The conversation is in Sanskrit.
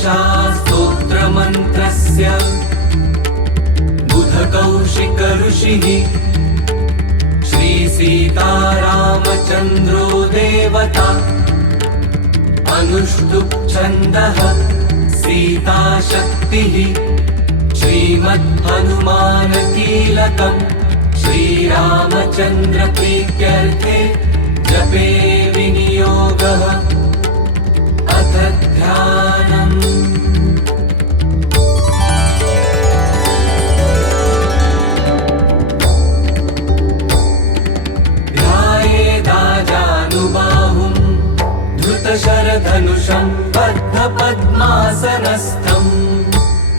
गणेशा स्तोत्रमन्त्रस्य बुधकौशिक ऋषिः श्रीसीतारामचन्द्रो देवता अनुष्टुप् छन्दः सीताशक्तिः श्रीमद्हनुमानकीलकम् श्रीरामचन्द्रप्रीत्यर्थे जपे विनियोगः अथ ध्यानम् ध्यायेदाजानुबाहुं धृतशरधनुषं बद्धपद्मासनस्थम्